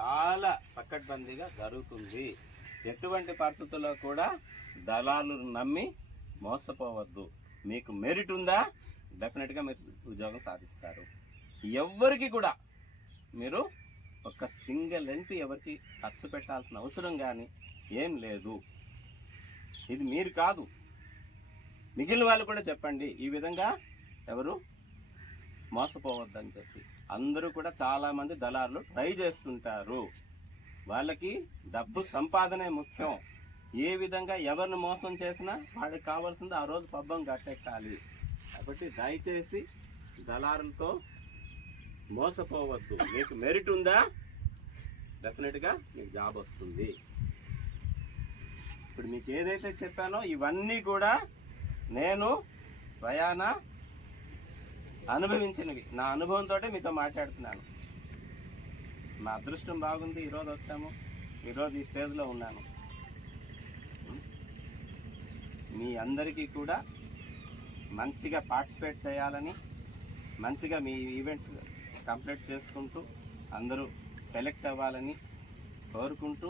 చాలా పక్కడ్బందీగా జరుగుతుంది. ఎటువంటి పరిస్థితుల్లో కూడా దళాలు నమ్మి మోసపోవద్దు. మీకు మెరిట్ ఉందా? డెఫినెట్గా మీరు ఉద్యోగం సాధిస్తారు. ఎవ్వరికి కూడా మీరు ఒక సింగిల్ ఎంపీ ఎవరికి ఖర్చు పెట్టాల్సిన అవసరం కానీ ఏం లేదు. ఇది మీరు కాదు. మిగిలిన వాళ్ళు కూడా చెప్పండి ఈ విధంగా ఎవరు మోసపోవద్దని చెప్పి. అందరూ కూడా చాలామంది దళారులు ట్రై చేస్తుంటారు. వాళ్ళకి డబ్బు సంపాదనే ముఖ్యం. ఏ విధంగా ఎవరిని మోసం చేసినా వాళ్ళకి కావాల్సింది ఆ రోజు పబ్బం కట్టెక్కాలి కాబట్టి దయచేసి దళారులతో మోసపోవద్దు. మీకు మెరిట్ ఉందా? డెఫినెట్గా మీకు జాబ్ వస్తుంది. ఇప్పుడు మీకు ఏదైతే చెప్పానో ఇవన్నీ కూడా నేను స్వయాన అనుభవించినవి నా అనుభవంతో మీతో మాట్లాడుతున్నాను. నా అదృష్టం బాగుంది ఈరోజు వచ్చాము. ఈరోజు ఈ స్టేజ్లో ఉన్నాను. మీ అందరికీ కూడా మంచిగా పార్టిసిపేట్ చేయాలని మంచిగా మీ ఈవెంట్స్ కంప్లీట్ చేసుకుంటూ అందరూ సెలెక్ట్ అవ్వాలని కోరుకుంటూ